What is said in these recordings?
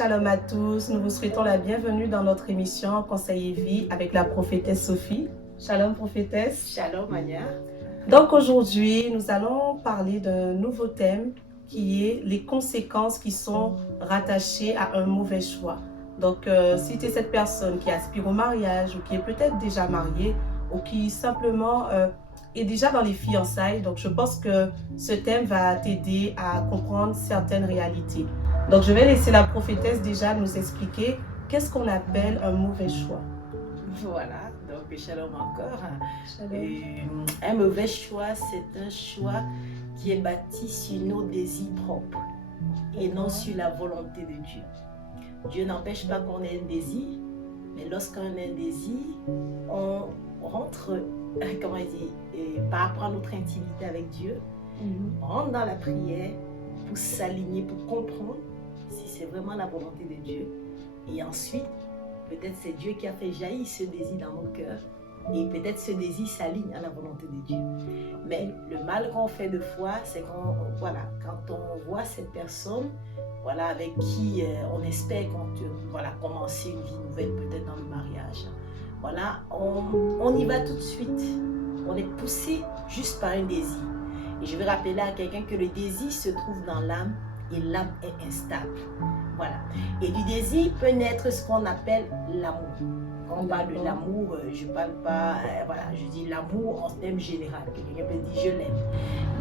shalom à tous. Nous vous souhaitons la bienvenue dans notre émission Conseil et Vie avec la prophétesse Sophie. Shalom prophétesse. Shalom Anya. Donc aujourd'hui, nous allons parler d'un nouveau thème qui est les conséquences qui sont rattachées à un mauvais choix. Donc si tu es cette personne qui aspire au mariage ou qui est peut-être déjà mariée ou qui simplement est déjà dans les fiançailles, donc je pense que ce thème va t'aider à comprendre certaines réalités. Donc je vais laisser la prophétesse déjà nous expliquer qu'est-ce qu'on appelle un mauvais choix. Voilà, donc shalom encore. Shalom. Un mauvais choix, c'est un choix qui est bâti sur nos désirs propres et non sur la volonté de Dieu. Dieu n'empêche pas qu'on ait un désir, mais lorsqu'on a un désir, on rentre, comment dire, par rapport à notre intimité avec Dieu, on rentre dans la prière pour s'aligner, pour comprendre si c'est vraiment la volonté de Dieu. Et ensuite, peut-être c'est Dieu qui a fait jaillir ce désir dans nos cœurs. Et peut-être ce désir s'aligne à la volonté de Dieu. Mais le mal qu'on fait de fois, c'est quand on voit cette personne, avec qui on espère commencer une vie nouvelle, peut-être dans le mariage. On y va tout de suite. On est poussé juste par un désir. Et je vais rappeler à quelqu'un que le désir se trouve dans l'âme et l'âme est instable. Voilà. Et du désir peut naître ce qu'on appelle l'amour. Quand on parle de l'amour, je ne parle pas, je dis l'amour en termes général. Quelqu'un peut dire je l'aime.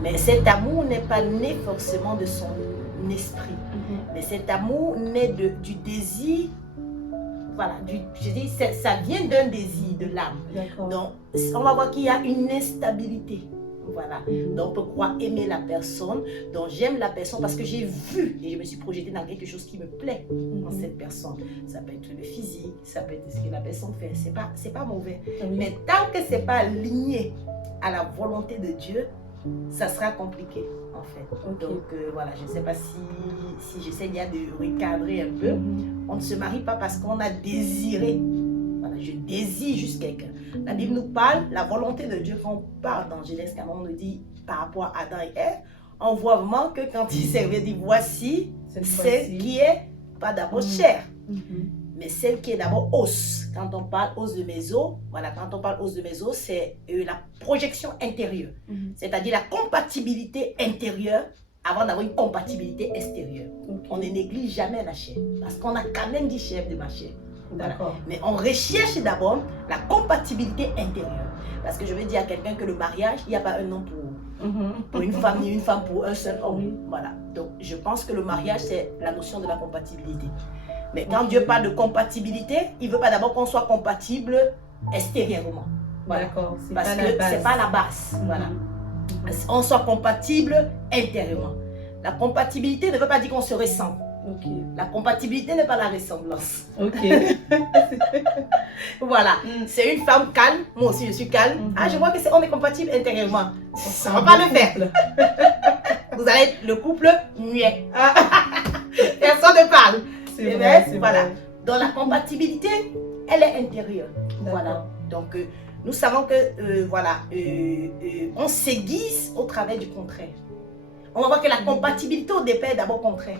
Mais cet amour n'est pas né forcément de son esprit. Mais cet amour naît du désir. Ça vient d'un désir de l'âme. Donc, on va voir qu'il y a une instabilité. Voilà. Donc, on peut croire aimer la personne. Donc, j'aime la personne parce que j'ai vu et je me suis projetée dans quelque chose qui me plaît dans cette personne. Ça peut être le physique, ça peut être ce que la personne fait. C'est pas mauvais. Mais tant que c'est pas aligné à la volonté de Dieu, ça sera compliqué en fait. Donc, je ne sais pas si j'essaie de recadrer un peu. On ne se marie pas parce qu'on a désiré. Je désire juste quelqu'un. La Bible nous parle, la volonté de Dieu, quand on parle dans Genèse, quand on nous dit par rapport à Adam et Ève, on voit vraiment que quand il servait, il dit voici celle qui est pas d'abord chair, mais celle qui est d'abord os. Quand on parle os de mes os, quand on parle os de mes os, c'est la projection intérieure, c'est-à-dire la compatibilité intérieure avant d'avoir une compatibilité extérieure. On ne néglige jamais la chair, parce qu'on a quand même dit chair de ma chair. Voilà. Mais on recherche d'abord la compatibilité intérieure. Parce que je veux dire à quelqu'un que le mariage, il n'y a pas un homme pour une femme, ni une femme pour un seul homme. Voilà. Donc je pense que le mariage, c'est la notion de la compatibilité. Mais quand Dieu parle de compatibilité, il ne veut pas d'abord qu'on soit compatible extérieurement. Voilà. Parce que ce n'est pas la base. Voilà. On soit compatible intérieurement. La compatibilité ne veut pas dire qu'on se ressemble. La compatibilité n'est pas la ressemblance. Voilà. C'est une femme calme. Moi aussi, je suis calme. Je vois que on est compatible intérieurement. Ça ne va pas le faire. Vous allez être le couple muet. Personne ne parle. C'est vrai. Donc la compatibilité, elle est intérieure. Voilà. Donc nous savons que on s'aiguise au travers du contraire. On va voir que la compatibilité au départ est d'abord contraire.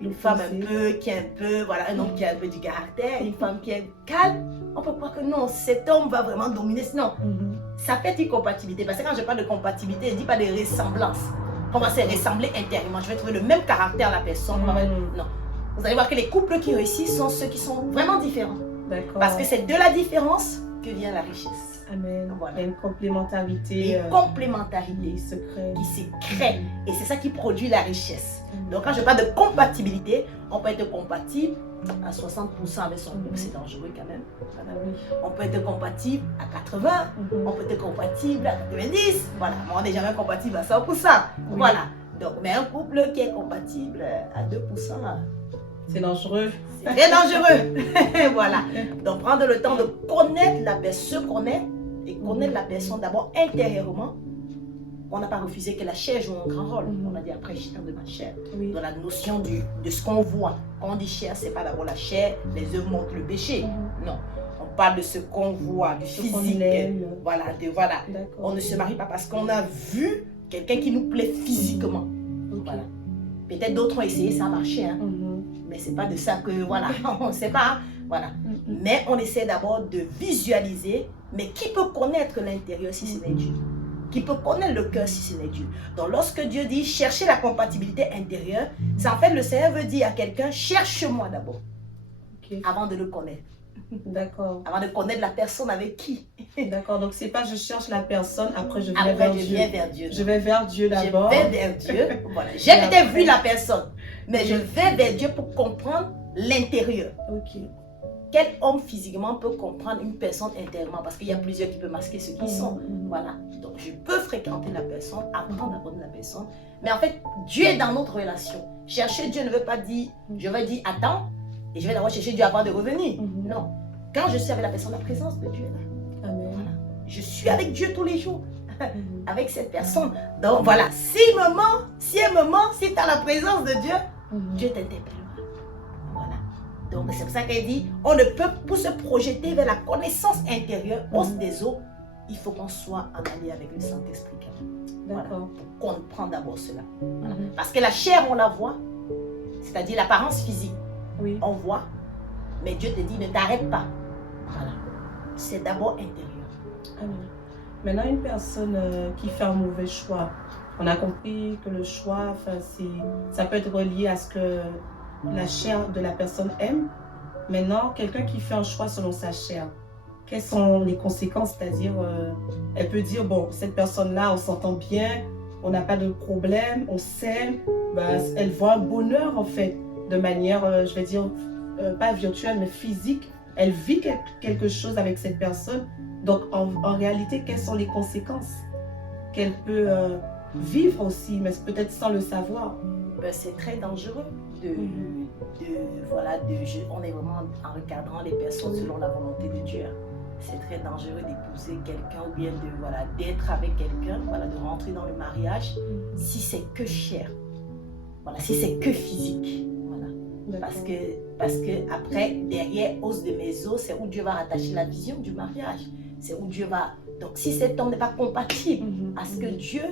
Une femme un homme qui a un peu du caractère, une femme qui est calme, on peut croire que non, cet homme va vraiment dominer. Non, ça fait une compatibilité. Parce que quand je parle de compatibilité, je ne dis pas de ressemblance. On va se ressembler intérieurement. Je vais trouver le même caractère à la personne. Non. Vous allez voir que les couples qui réussissent sont ceux qui sont vraiment différents. Parce que c'est de la différence que vient la richesse. Amen. Voilà. Il y a une complémentarité. Une complémentarité qui se crée. Et c'est ça qui produit la richesse. Donc quand je parle de compatibilité, on peut être compatible à 60% avec son couple, c'est dangereux quand même. On peut être compatible à 80%, on peut être compatible à 90%. Voilà, mais on n'est jamais compatible à 100%. Voilà. Donc, mais un couple qui est compatible à 2%, c'est dangereux. C'est très dangereux. Voilà. Donc, prendre le temps de connaître la personne, se connaître et connaître la personne d'abord intérieurement. On n'a pas refusé que la chair joue un grand rôle. On a dit après, chair de ma chair. Dans la notion de ce qu'on voit. Quand on dit chair, ce n'est pas d'abord la chair, les œuvres montrent le péché. Non. On parle de ce qu'on voit, du physique. Voilà. On ne se marie pas parce qu'on a vu quelqu'un qui nous plaît physiquement. Voilà. Peut-être d'autres ont essayé, ça a marché. mais c'est pas de ça que, voilà, on ne sait pas, hein, voilà. Mais on essaie d'abord de visualiser, mais qui peut connaître l'intérieur si ce n'est Dieu? Qui peut connaître le cœur si ce n'est Dieu? Donc lorsque Dieu dit chercher la compatibilité intérieure, c'est en fait le Seigneur veut dire à quelqu'un, cherche-moi d'abord, avant de le connaître. D'accord. Avant de connaître la personne avec qui. D'accord, donc c'est pas je cherche la personne, après je vais Après, vers je Dieu. viens vers Dieu. Je vais vers Dieu d'abord. Je vais vers Dieu. Voilà. J'ai peut-être vu la personne, mais je vais vers Dieu pour comprendre l'intérieur. Ok. Quel homme physiquement peut comprendre une personne intérieurement? Parce qu'il y a plusieurs qui peuvent masquer ce qu'ils sont. Voilà. Donc je peux fréquenter la personne, apprendre à connaître la personne. Mais en fait, Dieu est dans notre relation. Chercher Dieu ne veut pas dire, je vais dire attends, et je vais d'abord chercher Dieu avant de revenir. Non. Quand je suis avec la personne, la présence de Dieu est là. Amen. Voilà. Je suis avec Dieu tous les jours. Avec cette personne. Donc voilà, s'il me ment, si elle me ment, si tu as la présence de Dieu, Dieu t'interpellera. Voilà. Donc c'est pour ça qu'elle dit, on ne peut, pour se projeter vers la connaissance intérieure, hausse des eaux, il faut qu'on soit en allié avec le Saint-Esprit. Voilà. Pour comprendre d'abord cela. Voilà. Parce que la chair, on la voit, c'est-à-dire l'apparence physique. Oui. On voit, mais Dieu te dit, ne t'arrête pas. Voilà. C'est d'abord intérieur. Amen. Maintenant, une personne qui fait un mauvais choix, on a compris que le choix, ça peut être relié à ce que la chair de la personne aime. Maintenant, quelqu'un qui fait un choix selon sa chair, quelles sont les conséquences? C'est-à-dire, elle peut dire, bon, cette personne-là, on s'entend bien, on n'a pas de problème, on s'aime, ben, elle voit un bonheur en fait, de manière, je vais dire, pas virtuelle, mais physique. Elle vit quelque chose avec cette personne. Donc, en réalité, quelles sont les conséquences qu'elle peut vivre aussi, mais peut-être sans le savoir? C'est très dangereux. On est vraiment en recadrant les personnes selon la volonté de Dieu. C'est très dangereux d'épouser quelqu'un ou bien d'être avec quelqu'un, de rentrer dans le mariage, si c'est que chair, si c'est que physique. Parce que après, derrière os de mes os, c'est où Dieu va rattacher la vision du mariage. C'est où Dieu va... Donc si cet homme n'est pas compatible à ce que Dieu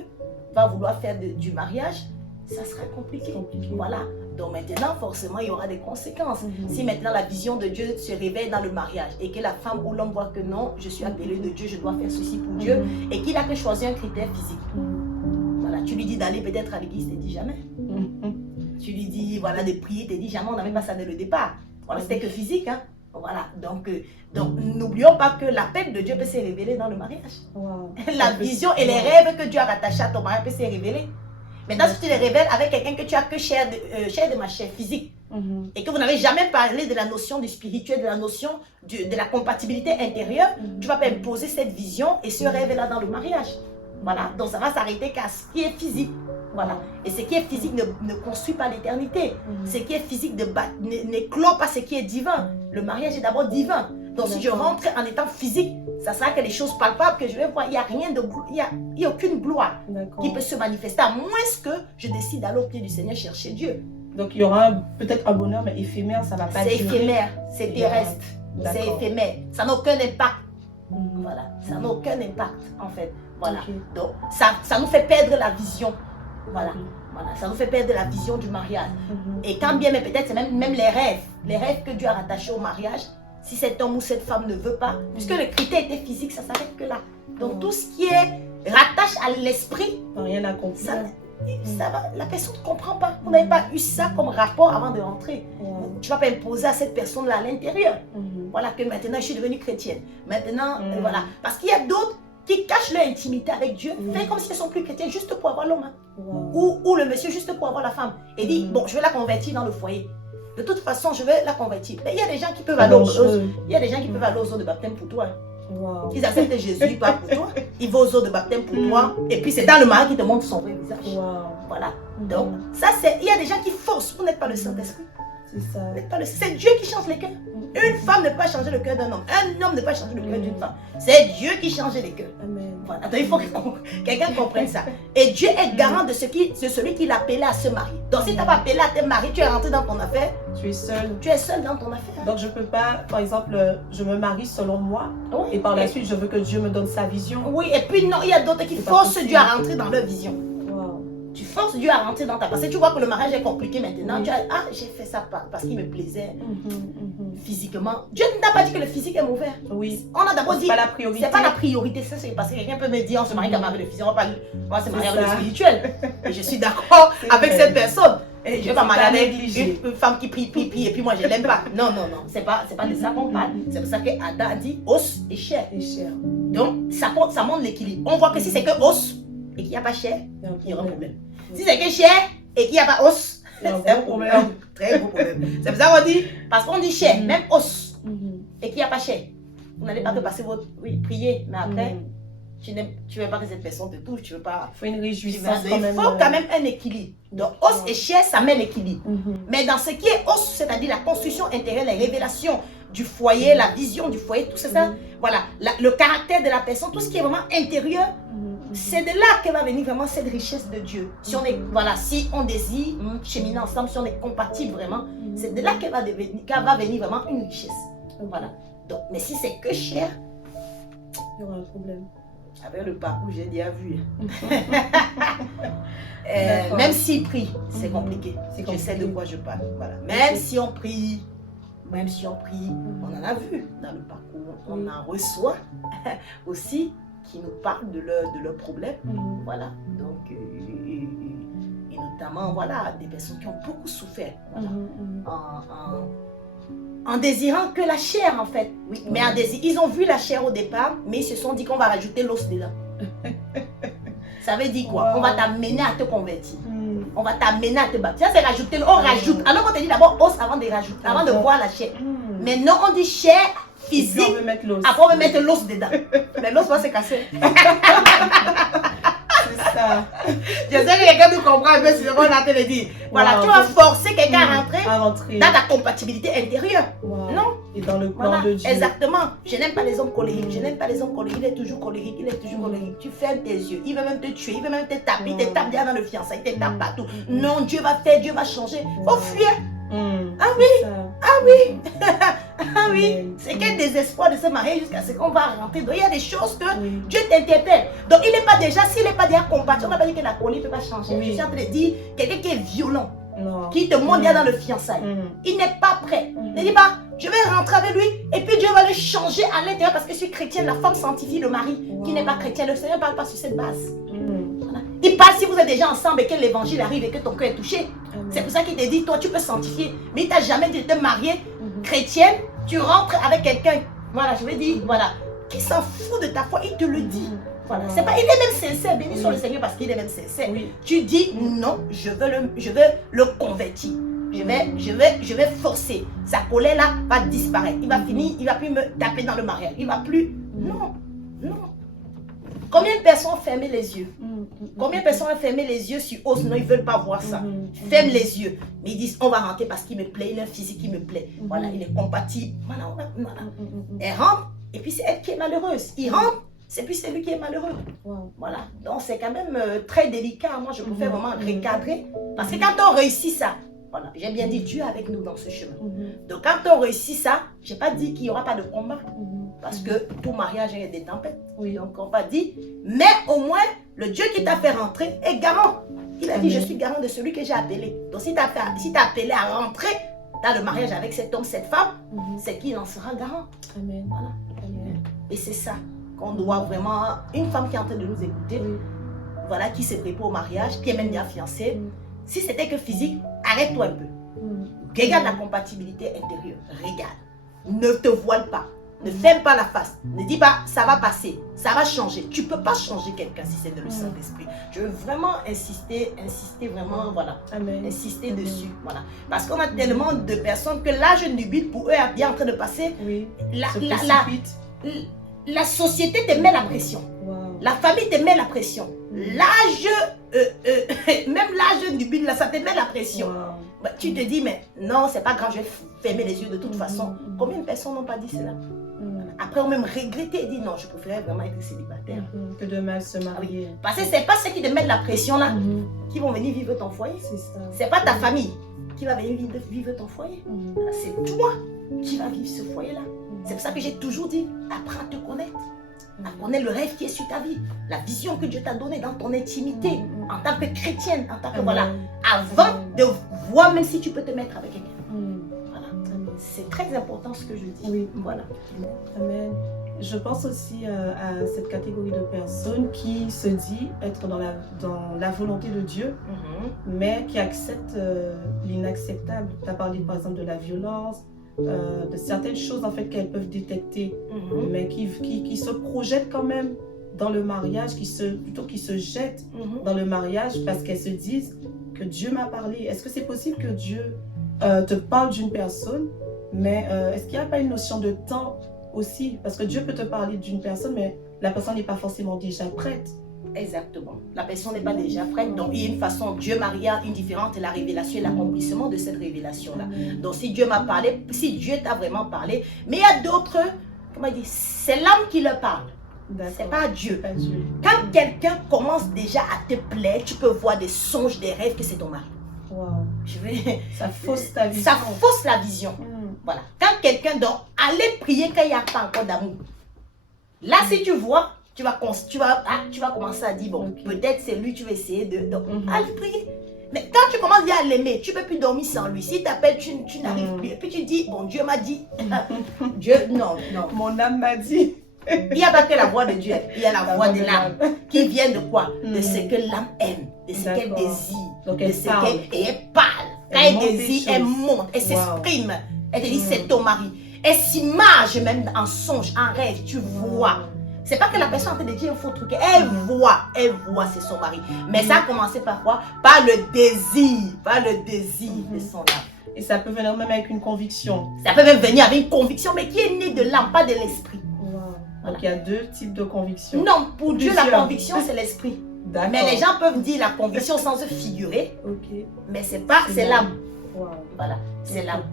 va vouloir faire du mariage, ça sera compliqué. Voilà. Donc maintenant, forcément, il y aura des conséquences. Si maintenant la vision de Dieu se réveille dans le mariage et que la femme ou l'homme voit que non, je suis appelé de Dieu, je dois faire ceci pour Dieu, et qu'il a que choisi un critère physique. Voilà, tu lui dis d'aller peut-être à l'église, il ne te dit jamais. Tu lui dis de prier, il te dit jamais, on n'avait pas ça dès le départ. Voilà, c'était que physique. Hein. Voilà, donc n'oublions pas que l'appel de Dieu peut se révéler dans le mariage. La vision et les rêves que Dieu a rattachés à ton mariage peut se révéler. Maintenant, si tu les révèles avec quelqu'un que tu as que chair de ma chair physique, et que vous n'avez jamais parlé de la notion du spirituel, de la notion de la compatibilité intérieure, tu vas pas imposer cette vision et ce rêve-là dans le mariage. Voilà, donc ça va s'arrêter qu'à ce qui est physique. Voilà. Et ce qui est physique ne construit pas l'éternité. Ce qui est physique n'éclore pas ce qui est divin. Le mariage est d'abord divin. Donc si je rentre en étant physique, ça sera que les choses palpables que je vais voir, il n'y a rien de il y a aucune gloire qui peut se manifester, à moins que je décide d'aller au pied du Seigneur chercher Dieu. Donc il y aura peut-être un bonheur, mais éphémère, ça ne va pas durer. C'est éphémère, c'est terrestre, c'est éphémère. Ça n'a aucun impact. Voilà, ça n'a aucun impact en fait. Voilà. Donc ça nous fait perdre la vision. Voilà. Ça nous fait perdre la vision du mariage. Et quand bien, mais peut-être c'est même les rêves que Dieu a rattachés au mariage, si cet homme ou cette femme ne veut pas, puisque le critère était physique, ça s'arrête que là. Donc tout ce qui est rattache à l'esprit, rien à comprendre. Ça va, la personne ne comprend pas. Vous n'avez pas eu ça comme rapport avant de rentrer. Tu ne vas pas imposer à cette personne-là à l'intérieur. Voilà, que maintenant je suis devenue chrétienne. Maintenant, voilà. Parce qu'il y a d'autres qui cachent leur intimité avec Dieu, fait comme s'ils ne sont plus chrétiens, juste pour avoir l'homme. Ou le monsieur, juste pour avoir la femme. Et dit, bon, je vais la convertir dans le foyer. De toute façon, je vais la convertir. Mais il y a des gens qui peuvent aller aux eaux de baptême pour toi. Ils acceptent Jésus, pas pour toi. Ils vont aux eaux de baptême pour toi. Et puis c'est dans le mariage qui te montre son vrai visage. Voilà. Donc, ça c'est... Il y a des gens qui forcent pour n'être pas le Saint-Esprit. C'est Dieu qui change les cœurs. Une femme ne peut pas changer le cœur d'un homme. Un homme ne peut pas changer le cœur d'une femme. C'est Dieu qui change les cœurs. Voilà. Donc il faut que quelqu'un comprenne ça. Et Dieu est garant de celui qui l'a appelé à se marier. Donc si tu n'as pas appelé à te marier, tu es rentré dans ton affaire. Tu es seul. Tu es seul dans ton affaire. Donc je ne peux pas, par exemple, je me marie selon moi. Et par la suite, je veux que Dieu me donne sa vision. Oui, et puis non, il y a d'autres qui forcent Dieu à rentrer dans leur vision. Tu forces Dieu à rentrer dans ta pensée. Tu vois que le mariage est compliqué maintenant. Tu as, ah, j'ai fait ça parce qu'il me plaisait physiquement. Dieu ne t'a pas dit que le physique est mauvais. Oui. On a d'abord dit, c'est pas la priorité. C'est pas la priorité. Ça, c'est parce que quelqu'un peut me dire, on se marie comme avec le physique. On va se marier avec le spirituel. Et je suis d'accord avec cette personne. Et je vais pas marier avec une femme qui prie, et puis moi je l'aime pas. Non, non, non. C'est pas de ça qu'on parle. C'est pour ça que Adam a dit os et chair. Donc, ça montre l'équilibre. On voit que si c'est que os et qu'il n'y a pas chair, il y aura un problème. Si c'est que chair et qu'il n'y a pas os, c'est un problème. Très gros problème. C'est pour ça qu'on dit, parce qu'on dit chair, même os, et qu'il n'y a pas chair. Vous n'allez pas te passer votre. Oui, prier, mais après, tu ne veux pas que cette personne te touche, tu veux pas. Il faut une réjouissance. Il faut quand même un équilibre. Donc, os et chair, ça met l'équilibre. Mais dans ce qui est os, c'est-à-dire la construction intérieure, les révélations du foyer, la vision du foyer, tout ça, voilà, le caractère de la personne, tout ce qui est vraiment intérieur, c'est de là que va venir vraiment cette richesse de Dieu. Si on est, voilà, si on désire cheminer ensemble, si on est compatible vraiment, c'est de là qu'elle va venir vraiment une richesse. Voilà. Donc, mais si c'est que chair, il y aura un problème. Avec le parcours, j'ai déjà vu. Même s'il prie, c'est compliqué. Je sais de quoi je parle. Voilà. Même si on prie, on en a vu dans le parcours. On en reçoit aussi qui nous parlent de leurs problèmes. Voilà. Donc, et notamment, voilà, des personnes qui ont beaucoup souffert. Voilà. En désirant que la chair, en fait. Oui, mais ils ont vu la chair au départ, mais ils se sont dit qu'on va rajouter l'os dedans. Ça veut dire quoi? On va t'amener à te convertir. On va t'amener à te battre. Ça, c'est rajouter. On rajoute. Alors, on te dit d'abord os avant de rajouter, avant de voir la chair. Mais non, on dit chair physique. Après, on veut mettre l'os dedans. Mais l'os va se casser. Ça. Je sais que quelqu'un nous comprend un peu ce qu'on a te le dire. Voilà, tu vas forcer quelqu'un à rentrer dans ta compatibilité intérieure. Non. Et dans le plan de Dieu. Exactement. Je n'aime pas les hommes colériques. Je n'aime pas les hommes colériques. Il est toujours colérique. Tu fermes tes yeux. Il veut même te tuer. Il veut même te taper. Il te tape déjà dans le fiançailles. Il te tape partout. Non, Dieu va faire. Dieu va changer. Faut fuir. Ah oui. Ah oui. Ah oui. C'est quel désespoir de se marier jusqu'à ce qu'on va rentrer. Donc il y a des choses que Dieu t'interpelle. Donc il n'est pas déjà, s'il n'est pas déjà compatissant, on va pas dire que la colère ne peut pas changer. Je suis en train de dire quelqu'un qui est violent, qui te monte déjà dans le fiançailles. Il n'est pas prêt. Ne dis pas, je vais rentrer avec lui et puis Dieu va le changer à l'intérieur parce que je suis chrétienne. La femme sanctifie le mari qui n'est pas chrétien. Le Seigneur ne parle pas sur cette base. Voilà. Il parle si vous êtes déjà ensemble et que l'évangile arrive et que ton cœur est touché. C'est pour ça qu'il te dit, toi tu peux sanctifier. Mais il t'a jamais dit de te marier chrétienne. Tu rentres avec quelqu'un, voilà, je veux dire, voilà, qui s'en fout de ta foi, il te le dit. Voilà, c'est pas, il est même sincère, béni soit le Seigneur parce qu'il est même sincère. Tu dis non, je veux le convertir. Je vais forcer. Sa colère là va disparaître. Il va finir, il va plus me taper dans le mariage. Il va plus. Non, non. Combien de personnes ont fermé les yeux? Combien de personnes ont fermé les yeux sur os? Non, ils ne veulent pas voir ça. Ferme les yeux. Mais ils disent, on va rentrer parce qu'il me plaît, il a un physique qui me plaît. Voilà, il est compatible. Voilà, voilà. Elle rentre, et puis c'est elle qui est malheureuse. Il rentre, c'est puis c'est lui qui est malheureux. Voilà. Donc c'est quand même très délicat. Moi, je préfère vraiment recadrer. Parce que quand on réussit ça, voilà, j'ai bien dit Dieu avec nous dans ce chemin. Donc quand on réussit ça, je n'ai pas dit qu'il n'y aura pas de combat. Parce que tout mariage a des tempêtes. Donc on va dire, mais au moins, le Dieu qui t'a fait rentrer est garant. Il a dit, je suis garant de celui que j'ai appelé. Donc si t'as appelé à rentrer dans le mariage avec cet homme, cette femme, c'est qu'il en sera garant. Amen. Voilà. Amen. Et c'est ça qu'on doit vraiment, une femme qui est en train de nous écouter, voilà, qui s'est prépare au mariage, qui est même bien fiancée, si c'était que physique, arrête-toi un peu. Regarde la compatibilité intérieure. Regarde. Ne te voile pas. Ne ferme pas la face. Ne dis pas, ça va passer, ça va changer. Tu ne peux pas changer quelqu'un si c'est de le Saint-Esprit. Je veux vraiment insister vraiment, voilà. Amen. Insister dessus, voilà. Parce qu'on a tellement de personnes que l'âge nubile pour eux est bien en train de passer. La société te met la pression. La famille te met la pression. L'âge, même l'âge nubile, ça te met la pression. Bah, tu te dis, mais non, c'est pas grave, je vais fermer les yeux de toute façon. Combien de personnes n'ont pas dit cela? Après, on même regretté et dit non, je préférais vraiment être célibataire. Que de mal se marier. Parce que c'est pas ceux qui te mettent la pression là qui vont venir vivre ton foyer. C'est pas ta famille qui va venir vivre ton foyer. C'est toi qui vas vivre ce foyer là. C'est pour ça que j'ai toujours dit, apprends à te connaître. à connaître le rêve qui est sur ta vie, la vision que Dieu t'a donnée dans ton intimité, en tant que chrétienne, en tant que voilà, avant de voir même si tu peux te mettre avec quelqu'un. Voilà. C'est très important ce que je dis. Oui. Voilà. Amen. Je pense aussi à cette catégorie de personnes qui se dit être dans la volonté de Dieu, mais qui acceptent l'inacceptable. Tu as parlé par exemple de la violence, de certaines choses en fait qu'elles peuvent détecter, mais qui se projettent quand même dans le mariage, qui se jettent dans le mariage parce qu'elles se disent que Dieu m'a parlé. Est-ce que c'est possible que Dieu te parle d'une personne, mais est-ce qu'il n'y a pas une notion de temps aussi? Parce que Dieu peut te parler d'une personne, mais la personne n'est pas forcément déjà prête. Exactement. La personne n'est pas déjà prête. Donc, il y a une façon, Dieu maria une différente, la révélation et l'accomplissement de cette révélation-là. Donc, si Dieu m'a parlé, si Dieu t'a vraiment parlé, mais il y a d'autres, comment il dit, c'est l'âme qui le parle. C'est pas Dieu. Pas Dieu. Quand quelqu'un commence déjà à te plaire, tu peux voir des songes, des rêves que c'est ton mari. Wow. Ça fausse ta vision. Ça fausse la vision. Voilà. Quand quelqu'un donc aller prier quand il n'y a pas encore d'amour. Là, si tu vois, tu vas commencer à dire, bon, peut-être c'est lui, tu vas essayer de aller prier. Mais quand tu commences à l'aimer, tu ne peux plus dormir sans lui. S'il t'appelle, tu n'arrives plus. Et puis tu dis, bon, Dieu m'a dit. Dieu, non. Mon âme m'a dit. Il n'y a pas que la voix de Dieu, il y a la voix de l'âme qui vient de quoi? De ce que l'âme aime, de ce qu'elle désire. Donc elle parle. Et elle parle. Quand elle désire, elle monte, elle s'exprime. Elle te dit, c'est ton mari. Elle s'image même en songe, en rêve, tu vois. C'est pas que la personne est en train de dire un faux truc. Elle voit, c'est son mari. Mais ça a commencé par quoi? Par le désir, de son âme. Et ça peut venir même avec une conviction. Ça peut même venir avec une conviction, mais qui est née de l'âme, pas de l'esprit. Donc il y a deux types de convictions. Non, pour Dieu, la conviction, c'est l'esprit. Mais les gens peuvent dire la conviction sans se figurer. Mais c'est pas, c'est l'âme. Voilà, c'est l'âme.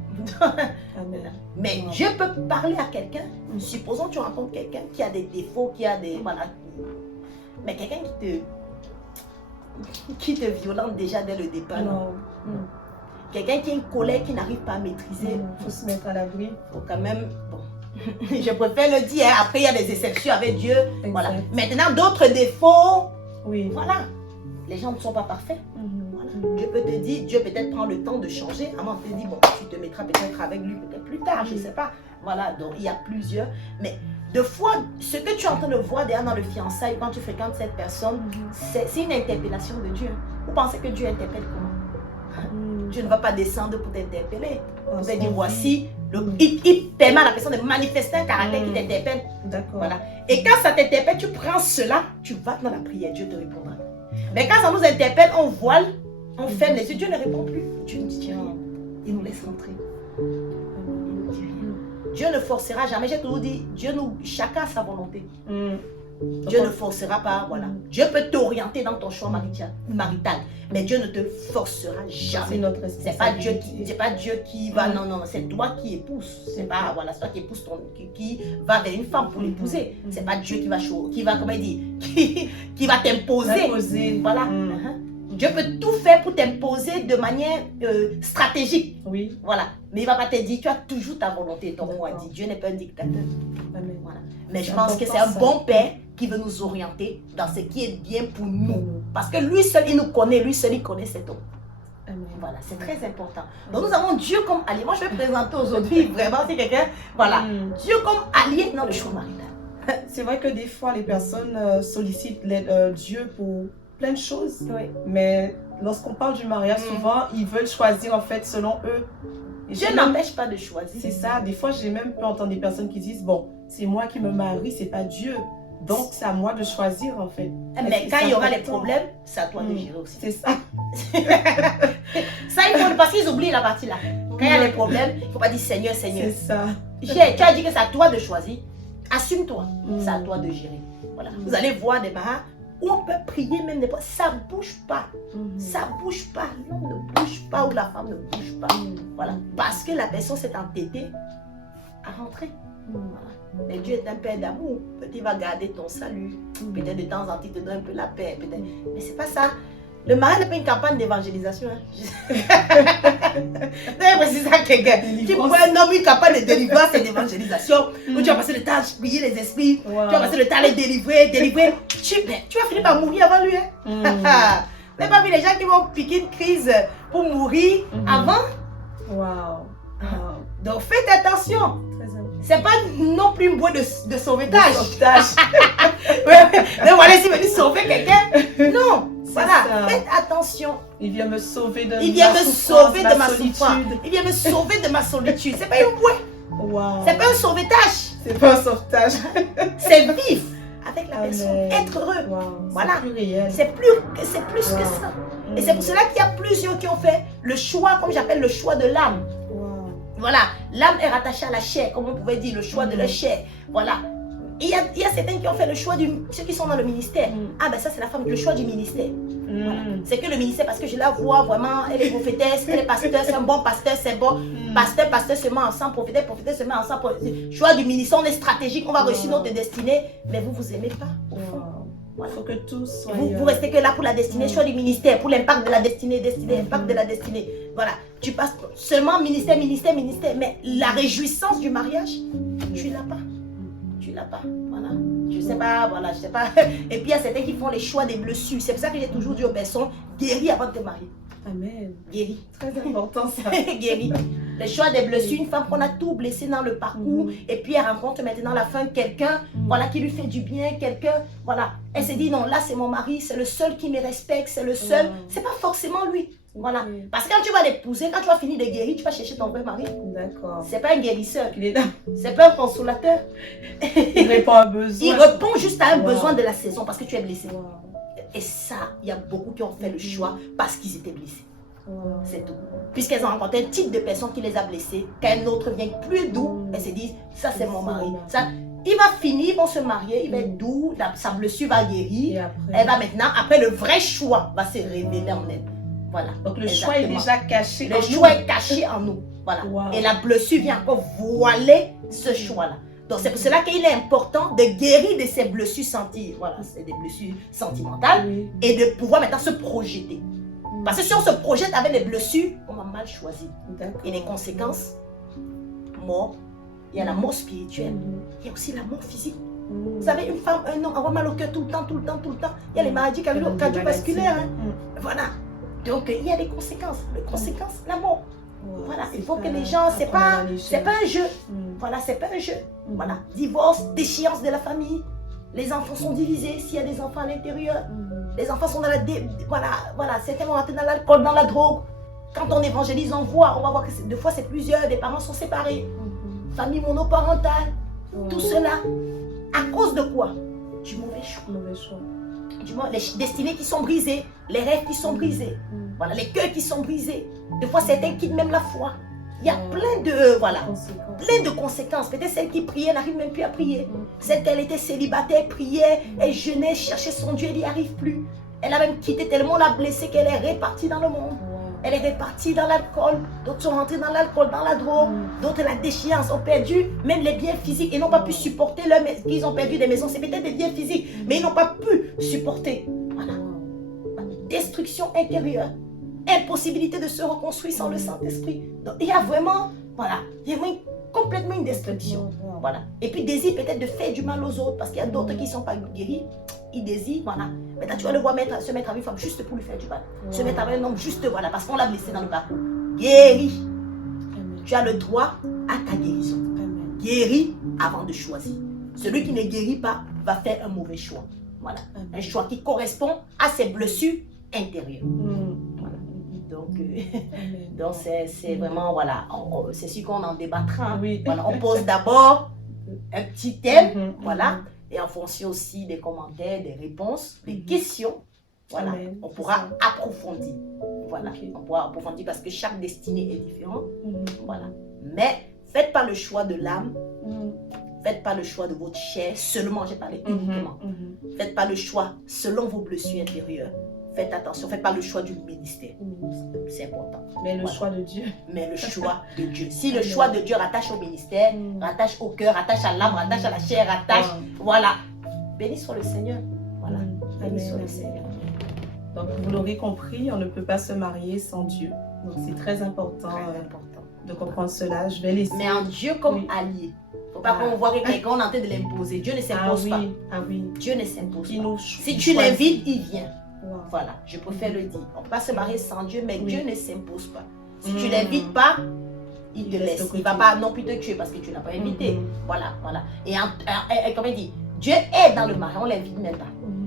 Mais Dieu peut parler à quelqu'un. Supposons que tu rencontres quelqu'un qui a des défauts, qui a des. Voilà. Mais quelqu'un qui te violente déjà dès le départ. Non. Quelqu'un qui a une colère qui n'arrive pas à maîtriser. Il faut se mettre à l'abri. Il faut quand même. Bon. Je préfère le dire. Après, il y a des exceptions avec Dieu. Voilà. Maintenant, d'autres défauts. Oui. Voilà. Les gens ne sont pas parfaits. Voilà. Dieu peut te dire, Dieu peut-être prend le temps de changer avant de te dire, bon, tu te mettras peut-être avec lui, peut-être plus tard, je ne sais pas. Voilà, donc il y a plusieurs. Mais de fois, ce que tu es en train de voir derrière dans le fiançailles, quand tu fréquentes cette personne, c'est une interpellation de Dieu. Vous pensez que Dieu interpelle comment? Dieu ne va pas descendre pour t'interpeller. Vous allez dire, voici, il permet à la personne de manifester un caractère qui t'interpelle. D'accord. Voilà. Et quand ça t'interpelle, tu prends cela, tu vas dans la prière, Dieu te répondra. Mais quand ça nous interpelle, on voile, on ferme les yeux, Dieu ne répond plus. Dieu ne dit rien. Il nous laisse rentrer. Il ne dit rien. Dieu ne forcera jamais. J'ai toujours dit, chacun a sa volonté. Dieu ne forcera pas, voilà. Dieu peut t'orienter dans ton choix marital, mais Dieu ne te forcera jamais. C'est pas Dieu qui va, non, c'est toi qui épouses. C'est pas, voilà, c'est toi qui épouses qui va vers une femme pour l'épouser. C'est pas Dieu qui va, comment il dit, qui va t'imposer. Voilà. Dieu peut tout faire pour t'imposer de manière stratégique. Oui. Voilà. Mais il ne va pas te dire, tu as toujours ta volonté. Ton mot a dit, Dieu n'est pas un dictateur. Voilà. Mais je pense que c'est un bon père qui veut nous orienter dans ce qui est bien pour nous. Parce que lui seul, il nous connaît. Lui seul, il connaît cet homme. Voilà, c'est très important. Donc nous avons Dieu comme allié. Moi, je vais présenter aujourd'hui vraiment, si quelqu'un, voilà, Dieu comme allié dans le choix marital. C'est vrai que des fois, les personnes sollicitent Dieu pour plein de choses. Mais lorsqu'on parle du mariage, souvent, ils veulent choisir en fait selon eux. Dieu n'empêche pas de choisir. C'est ça. Des fois, j'ai même pu entendre des personnes qui disent, bon, c'est moi qui me marie, c'est pas Dieu. Donc, c'est à moi de choisir, en fait. Mais quand il y aura les problèmes, c'est à toi de gérer aussi. C'est ça. Ça, il faut, parce qu'ils oublient la partie là. Quand il y a les problèmes, il ne faut pas dire Seigneur, Seigneur. C'est ça. Tu as dit que c'est à toi de choisir. Assume-toi. C'est à toi de gérer. Voilà. Vous allez voir des mariages où on peut prier même des fois. Ça ne bouge pas. Ça ne bouge pas. L'homme ne bouge pas ou la femme ne bouge pas. Voilà. Parce que la personne s'est entêtée à rentrer. Voilà. Mais Dieu est un père d'amour. Peut-être il va garder ton salut. Peut-être de temps en temps, il te donne un peu la paix. Mais ce n'est pas ça. Le mariage n'est pas une campagne d'évangélisation. Hein. C'est ça quelqu'un. Tu peux nommer une campagne de délivrance et d'évangélisation où tu vas passer le temps à prier les esprits, tu vas passer le temps à les délivrer. Tu vas finir par mourir avant lui. Hein. Vous n'avez pas vu les gens qui vont piquer une crise pour mourir avant? Donc faites attention. C'est pas non plus une boîte de sauvetage. Mais voilà, si vous venez sauver quelqu'un. Non. Voilà, faites attention. Il vient me sauver de ma souffrance. Il vient me sauver de ma solitude. C'est pas une bouée. C'est pas un sauvetage. C'est pas un sauvetage. C'est vivre avec la personne. Être heureux. Voilà. C'est plus que ça. Et c'est pour cela qu'il y a plusieurs qui ont fait le choix, comme j'appelle le choix de l'âme. Voilà, l'âme est rattachée à la chair, comme on pouvait dire, le choix de la chair. Voilà. Il y a certains qui ont fait le choix ceux qui sont dans le ministère. Ah ben ça c'est la femme, le choix du ministère. Voilà. C'est que le ministère, parce que je la vois vraiment, elle est prophétesse, elle est pasteur, c'est un bon pasteur, c'est bon. Pasteur se met ensemble, prophétesse se met ensemble. Choix du ministère, on est stratégique, on va réussir notre destinée. Mais vous aimez pas au fond. Voilà. Il faut que tous soient... Vous restez que là pour la destinée, choix du ministère, pour l'impact de la destinée, impact de la destinée. Voilà. Tu passes seulement ministère, mais la réjouissance du mariage, tu l'as pas. Tu l'as pas. Voilà. Je sais pas, voilà, je sais pas. Et puis il y a certains qui font les choix des blessures. C'est pour ça que j'ai toujours dit aux personnes, guéris avant de te marier. Amen. Guéris. Très important ça. Guéris. Le choix des blessures, une femme qu'on a tout blessé dans le parcours, et puis elle rencontre maintenant à la fin quelqu'un, voilà, qui lui fait du bien, quelqu'un, voilà. Elle se dit non, là c'est mon mari, c'est le seul qui me respecte, c'est le seul. C'est pas forcément lui. Voilà. Parce que quand tu vas l'épouser, quand tu vas finir de guérir, tu vas chercher ton vrai mari. D'accord. C'est pas un guérisseur. C'est pas un consolateur. Il répond à un besoin. Il répond juste à un besoin de la saison parce que tu es blessé. Et ça, il y a beaucoup qui ont fait le choix parce qu'ils étaient blessés. C'est tout. Puisqu'elles ont rencontré un type de personne qui les a blessés, qu'un autre vient plus doux, elles se disent, ça c'est mon mari. Ça, il va finir, ils vont se marier, il va être doux, sa blessure va guérir. Elle va maintenant, après le vrai choix va se révéler en elle. Voilà. Donc le choix est déjà caché. Le choix est caché en nous. Voilà. Et la blessure vient encore voiler ce choix-là. Donc c'est pour cela qu'il est important de guérir de ces blessures senties. Voilà, c'est des blessures sentimentales. Et de pouvoir maintenant se projeter. Parce que si on se projette avec des blessures, on va mal choisir. Et les conséquences, mort, il y a la mort spirituelle, il y a aussi la mort physique. Vous savez, une femme, un homme, avoir mal au cœur tout le temps. Il y a les maladies cardiovasculaires. Hein. Voilà. Donc il y a des conséquences. Les conséquences, la mort. Voilà, il faut que les gens, c'est pas un jeu. Voilà, c'est pas un jeu. Voilà, divorce, déchéance de la famille. Les enfants sont divisés s'il y a des enfants à l'intérieur. Les enfants sont dans la... Voilà, certains vont rentrer dans l'alcool, dans la drogue. Quand on évangélise, on va voir que des fois c'est plusieurs, des parents sont séparés. Famille monoparentale. Tout cela, à cause de quoi? Du mauvais choix. Les destinées qui sont brisées, les rêves qui sont brisés, voilà, les cœurs qui sont brisés. Des fois, certains quittent même la foi. Il y a plein de conséquences. Peut-être celle qui priait n'arrive même plus à prier. Celle qui était célibataire, priait, elle jeûnait, cherchait son Dieu, elle n'y arrive plus. Elle a même quitté tellement l'a blessée qu'elle est répartie dans le monde. Elle est répartie dans l'alcool. D'autres sont rentrés dans l'alcool, dans la drogue. D'autres, la déchéance, ont perdu même les biens physiques et n'ont pas pu supporter qu'ils ont perdu des maisons. C'est peut-être des biens physiques, mais ils n'ont pas pu supporter. Voilà. Destruction intérieure. Impossibilité de se reconstruire sans le Saint-Esprit. Donc, il y a vraiment, complètement une destruction. Voilà. Et puis, désir peut-être de faire du mal aux autres, parce qu'il y a d'autres qui ne sont pas guéris. Ils désirent, voilà. Maintenant, tu vas le voir se mettre avec une femme juste pour lui faire du mal. Se mettre avec un homme juste, voilà, parce qu'on l'a blessé dans le parcours. Guéris. Tu as le droit à ta guérison. Guéris avant de choisir. Celui qui ne guérit pas va faire un mauvais choix. Voilà. Un choix qui correspond à ses blessures intérieures. Voilà. Donc c'est vraiment, voilà, c'est sûr qu'on en débattra. Voilà, on pose d'abord un petit thème, voilà, et en fonction aussi des commentaires, des réponses, des questions, voilà, on pourra approfondir. Voilà, on pourra approfondir parce que chaque destinée est différente. Voilà. Mais faites pas le choix de l'âme, faites pas le choix de votre chair seulement, j'ai parlé uniquement. Faites pas le choix selon vos blessures intérieures. Faites attention, faites pas le choix du ministère. C'est important. Mais le choix de Dieu. Mais le choix de Dieu. Si le choix de Dieu rattache au ministère, rattache au cœur, rattache à l'âme, rattache à la chair, rattache, voilà. Béni soit le Seigneur. Voilà. Béni soit le Seigneur. Donc, vous l'aurez compris, on ne peut pas se marier sans Dieu. Donc, c'est très important, de comprendre cela. Je vais laisser... Mais en Dieu comme allié. Il ne faut pas qu'on voit que quelqu'un est en train de l'imposer. Dieu ne s'impose pas. Ah oui. Dieu ne s'impose pas. Nous si tu l'invites, il vient. Wow. Voilà, je préfère le dire. On ne peut pas se marier sans Dieu, mais Dieu ne s'impose pas. Si tu ne l'invites pas, il te laisse. Il ne va pas non plus te tuer parce que tu ne l'as pas invité. Voilà. Et comme il dit, Dieu est dans le mariage, on ne l'invite même pas.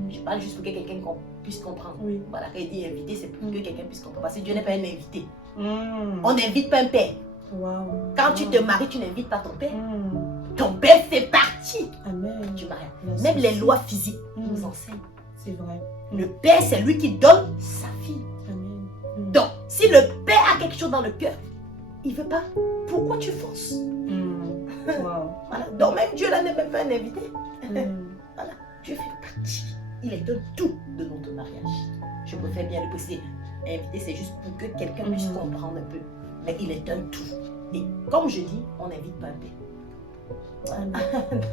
Je parle juste pour que quelqu'un puisse comprendre. Voilà, quand il dit invité, c'est pour que quelqu'un puisse comprendre. Parce que Dieu n'est pas un invité. On n'invite pas un père. Quand tu te maries, tu n'invites pas ton père. Ton père fait partie du mariage. Même les lois physiques nous enseignent. C'est vrai. Le père, c'est lui qui donne sa fille. Donc, si le père a quelque chose dans le cœur, il ne veut pas. Pourquoi tu forces? Voilà. Donc, même Dieu là n'est même pas un invité. Voilà. Dieu fait partie. Il est un tout de notre mariage. Je préfère bien le préciser. Invité, c'est juste pour que quelqu'un puisse comprendre un peu. Mais il est un tout. Et comme je dis, on n'invite pas un père.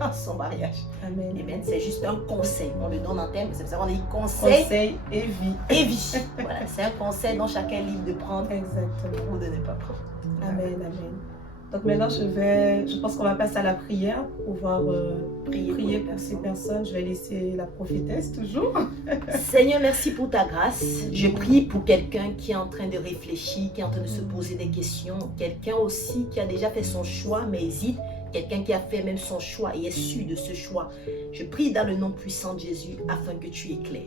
Dans son mariage. Amen. C'est juste un conseil. On le donne en termes, c'est pour ça qu'on dit conseil et vie. Et vie. Voilà, c'est un conseil dont chacun est libre de prendre. Exactement. Ou de ne pas prendre. Amen. Donc maintenant, je pense qu'on va passer à la prière pour pouvoir prier pour ces personnes. Je vais laisser la prophétesse toujours. Seigneur, merci pour ta grâce. Je prie pour quelqu'un qui est en train de réfléchir, qui est en train de se poser des questions. Quelqu'un aussi qui a déjà fait son choix mais hésite. Quelqu'un qui a fait même son choix et est sûr de ce choix. Je prie dans le nom puissant de Jésus afin que tu éclaires,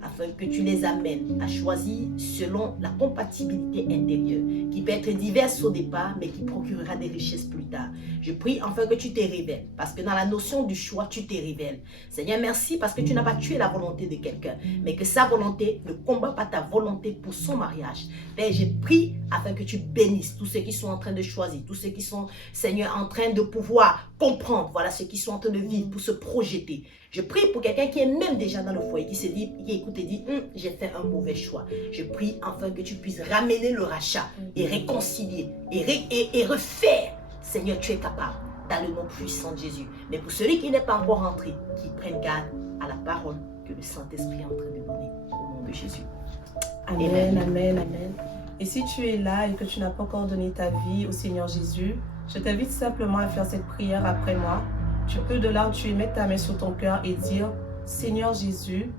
afin que tu les amènes à choisir selon la compatibilité intérieure, qui peut être diverse au départ, mais qui procurera des richesses plus tard. Je prie enfin que tu te révèles, parce que dans la notion du choix, tu te révèles. Seigneur, merci parce que tu n'as pas tué la volonté de quelqu'un, mais que sa volonté ne combat pas ta volonté pour son mariage. Père, je prie afin que tu bénisses tous ceux qui sont en train de choisir, tous ceux qui sont, Seigneur, en train de pouvoir comprendre, voilà, ceux qui sont en train de vivre pour se projeter. Je prie pour quelqu'un qui est même déjà dans le foyer, qui se dit, qui écoute et dit, j'ai fait un mauvais choix. Je prie enfin que tu puisses ramener le rachat et réconcilier et refaire. Seigneur, tu es capable, dans le nom puissant de Jésus. Mais pour celui qui n'est pas encore entré, qui prenne garde à la parole que le Saint-Esprit est en train de donner au nom de Jésus. Amen. Et si tu es là et que tu n'as pas encore donné ta vie au Seigneur Jésus, je t'invite simplement à faire cette prière après moi. Tu peux de là où tu es mettre ta main sur ton cœur et dire « Seigneur Jésus,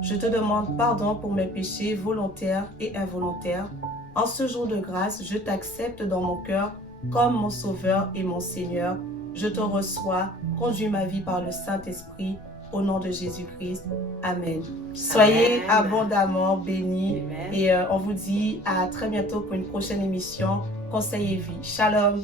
je te demande pardon pour mes péchés volontaires et involontaires. En ce jour de grâce, je t'accepte dans mon cœur comme mon Sauveur et mon Seigneur. Je te reçois, conduis ma vie par le Saint-Esprit. Au nom de Jésus-Christ. Amen. Soyez abondamment bénis. Et on vous dit à très bientôt pour une prochaine émission Conseil et vie. Shalom.